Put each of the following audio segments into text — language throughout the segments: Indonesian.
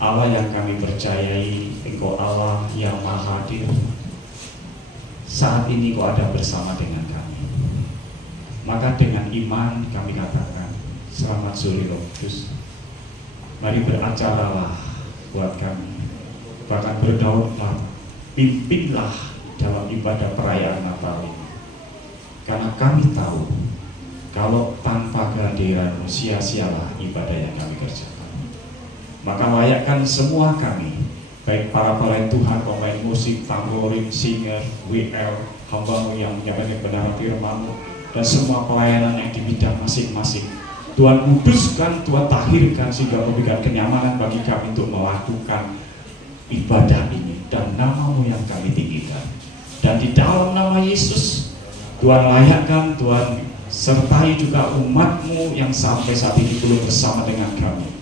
Allah yang kami percayai, Engkau Allah yang Maha Hadir. Saat ini Kau ada bersama dengan kami. Maka dengan iman kami katakan, selamat sore Roh Kudus. Mari beracaralah buat kami. Bahkan berdaunlah, pimpinlah dalam ibadah perayaan Natal ini. Karena kami tahu, kalau tanpa kehadiran-Mu sia-sialah ibadah yang kami kerjakan. Maka layakkan semua kami, baik para pelayan Tuhan, pemain musik, tamborin, singer, WL, hamba-Mu yang menyampaikan kebenaran firman-Mu, dan semua pelayanan yang di bidang masing-masing. Tuhan kuduskan, Tuhan tahirkan, sehingga memberikan kenyamanan bagi kami untuk melakukan ibadah ini, dan nama-Mu yang kami tinggikan. Dan di dalam nama Yesus, Tuhan layakkan, Tuhan sertai juga umat-Mu yang sampai saat ini belum bersama dengan kami.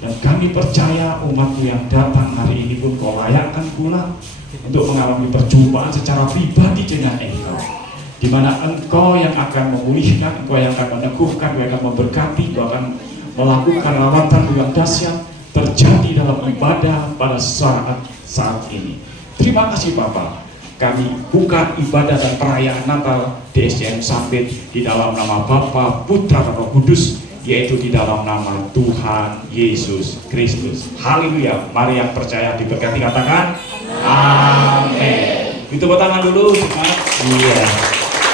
Dan kami percaya umat-Mu yang datang hari ini pun Kau layakkan pula untuk mengalami perjumpaan secara pribadi dengan Engkau, di mana Engkau yang akan memulihkan, Engkau yang akan meneguhkan, Engkau yang akan memberkati, Engkau akan melakukan lawatan yang dahsyat terjadi dalam ibadah pada saat ini. Terima kasih Bapa. Kami buka ibadah dan perayaan Natal di SCM Sambit di dalam nama Bapa, Putra, dan Roh Kudus, yaitu di dalam nama Tuhan Yesus Kristus. Haleluya. Mari yang percaya diberkati katakan amin. Itu tepuk tangan dulu. Iya.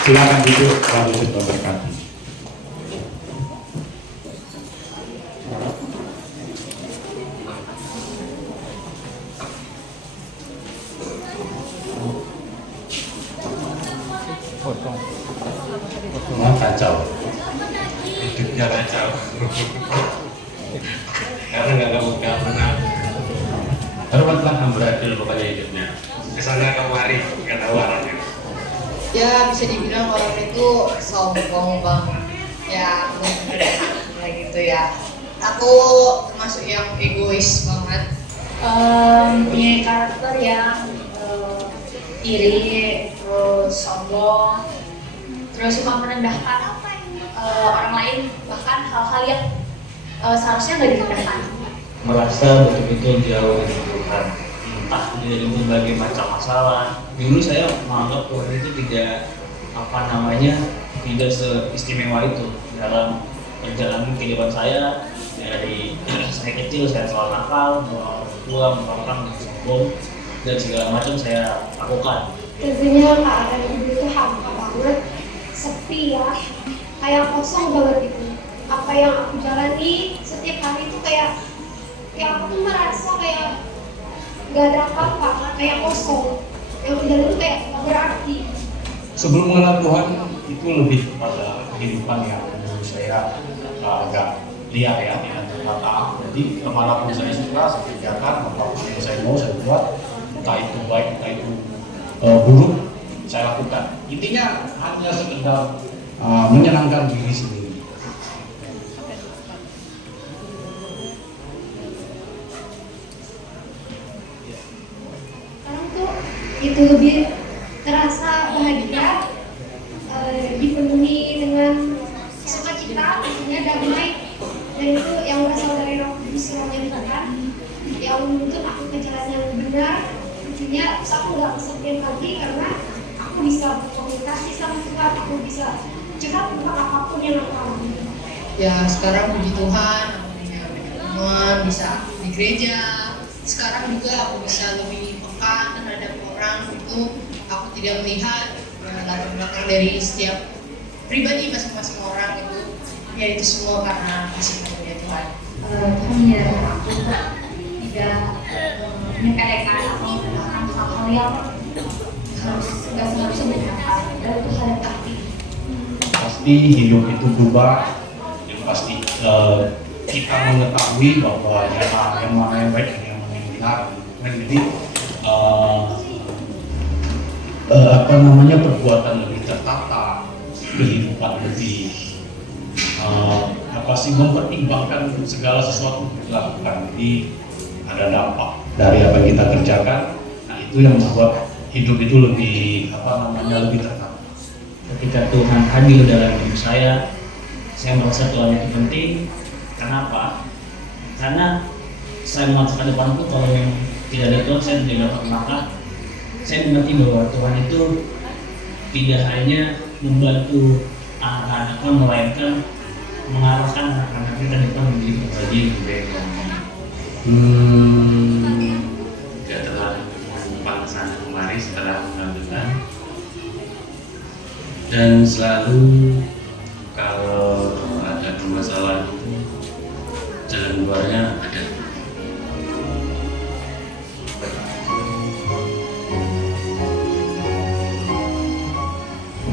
Silakan duduk, lalu kita berkati. Semua kacau, hidupnya kacau, karena nggak pernah hormatlah yang beradil pokoknya hidupnya. Kesana kemari nggak tahu arahnya. Ya bisa dibilang orang itu sombong banget, ya kayak gitu ya. Aku termasuk yang egois banget, punya karakter yang iri, terus sombong, terus suka merendahkan orang lain, bahkan hal-hal yang seharusnya nggak direndahkan. Merasa betul-betul jauh dari Tuhan, entah dari berbagai macam masalah. Dulu saya menganggap Tuhan itu tidak tidak seistimewa itu dalam perjalanan kehidupan saya. Dari saya kecil saya selalu nakal, melawan tua, melawan dan sombong, dan segala macam saya lakukan. Tentunya keadaan hidup itu hampa banget, sepi ya, kayak kosong banget gitu. Apa yang aku jalani setiap hari itu kayak aku tuh merasa kayak gak ada apa-apa, kayak kosong. Yang aku jalani itu kayak gak berarti. Sebelum mengenal Tuhan itu lebih pada kehidupan yang menurut saya agak liar ya, tidak tertata. Jadi kemanapun saya suka, saya kerjakan, apapun yang saya mau saya buat, entah itu baik, entah itu buruk, saya lakukan. Intinya hanya sekedar menyenangkan diri sendiri. Sekarang tuh itu lebih terasa bahagia, dipenuhi dengan sukacita, tentunya damai, dan itu yang berasal dari Roh Kudus yang menyertakan, yang menuntun aku ke jalan yang benar. Tentunya aku nggak kesepian lagi karena aku bisa berkomunikasi sama Tuhan, aku bisa curhat tentang apapun yang aku alami. ya sekarang puji Tuhan, aku punya teman, bisa di gereja. Sekarang juga aku bisa lebih peka terhadap orang itu. Aku tidak melihat latar belakang dari setiap pribadi masing-masing orang itu. Ya itu semua karena kasih karunia Tuhan. Tuhan menyadari aku tidak menyepelekan atau menggunakan hal-hal yang nggak seharusnya bermanfaat, dan itu hal yang penting. Pasti hidup itu berubah, yang pasti kita mengetahui bahwa yang mana yang baik dan yang mana yang benar. Jadi perbuatan lebih tertata, kehidupan lebih mempertimbangkan segala sesuatu dilakukan. Jadi ada dampak dari apa yang kita kerjakan. Nah itu yang membuat hidup itu lebih lebih tertata. Ketika Tuhan hadir dalam hidup saya merasa Tuhan itu penting. Kenapa? Karena saya mengatakan depanku kalau yang tidak ada Tuhan saya tidak dapat melangkah. Saya mengerti bahwa Tuhan itu tidak hanya membantu anak-anaknya, melainkan mengarahkan anak-anaknya ke depan menjadi pribadi yang lebih baik. Tidak terlalu menumpang sana kemari setelah mengambilkan, dan selalu kalau ada permasalahan itu jalan keluarnya ada.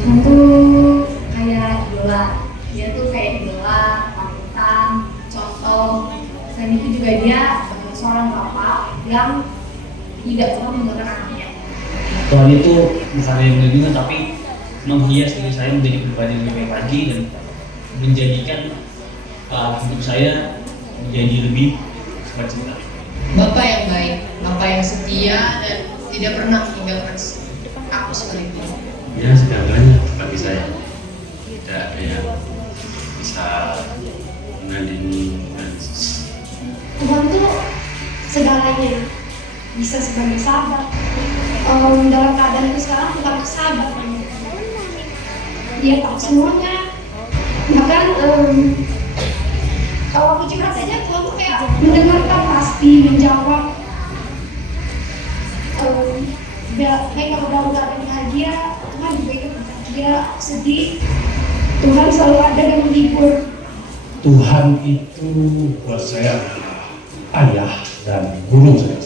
Tuhan tuh kayak idola, dia tuh kayak idola, panutan, contoh. Selain itu juga dia seorang bapak yang tidak pernah meninggalkan anaknya. Tuhan itu bukan yang melindungi tapi menghias diri saya menjadi pribadi yang lebih baik lagi dan menjadikan hidup saya menjadi lebih sukacita. Bapak yang baik, bapak yang setia dan tidak pernah meninggalkan aku sekalipun. Ya segalanya bagi saya, tidak ada yang bisa menandingi dan Tuhan tuh segalanya, bisa sebagai sahabat. Dalam keadaanku sekarang bukan sahabat, dia tahu semuanya. Bahkan kalau aku curhat saja Tuhan tuh kayak mendengarkan, pasti menjawab. Baik kalau dalam keadaan bahagia, Tuhan juga ikut bahagia. Sedih, Tuhan selalu ada dan menghibur. Tuhan itu buat saya ayah dan guru saya.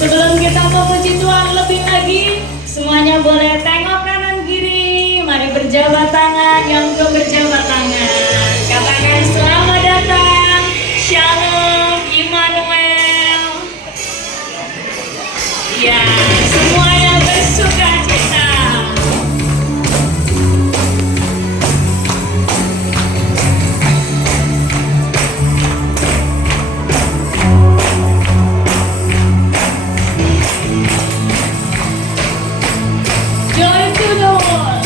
Sebelum kita memuji Tuhan lebih lagi, semuanya boleh tengok kanan kiri. Mari berjabat tangan, yang belum berjabat tangan. Katakan selamat datang, Shalom Immanuel. Ya, semuanya bersuka cita. Joy to the world.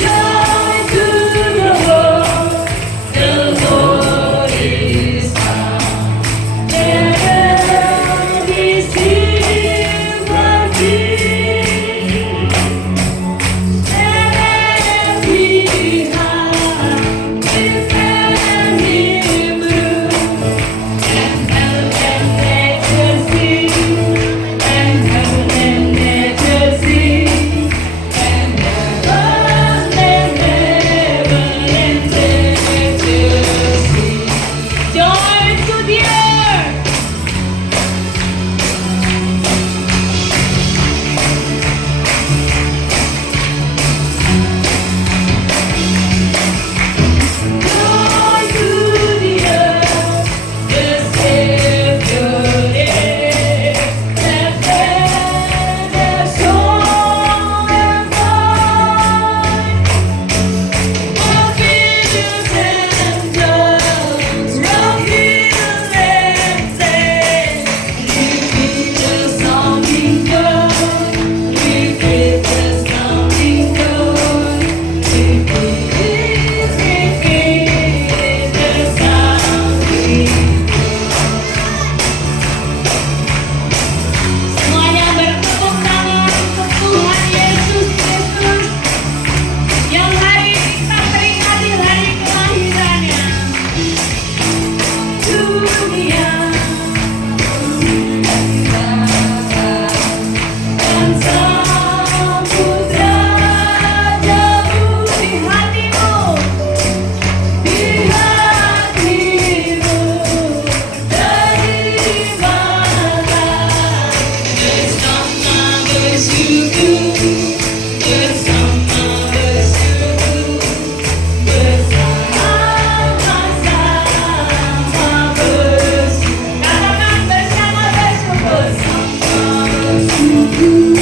Joy to the world. The Lord is come. Let earth receive our King. Let every heart defend Him blue. And heaven and nature sing. And heaven and nature sing. And heaven and nature sing. Joy to the earth. Joy to the earth. The Savior lives. Let their song and voice. Of angels and doves, round hills and plains, repeat the sounding call, repeat the sounding call, repeat the sounding. Semuanya bertepuk tangan untuk Tuhan Yesus Kristus yang hari ini kita peringati hari kelahirannya. Dunia dan samudra jauh di hatimu, di hatimu dari mana bersama bersyukur, bersama bersyukur, bersama-sama bersyukur. Katakan bersama bersyukur, bersama bersyukur.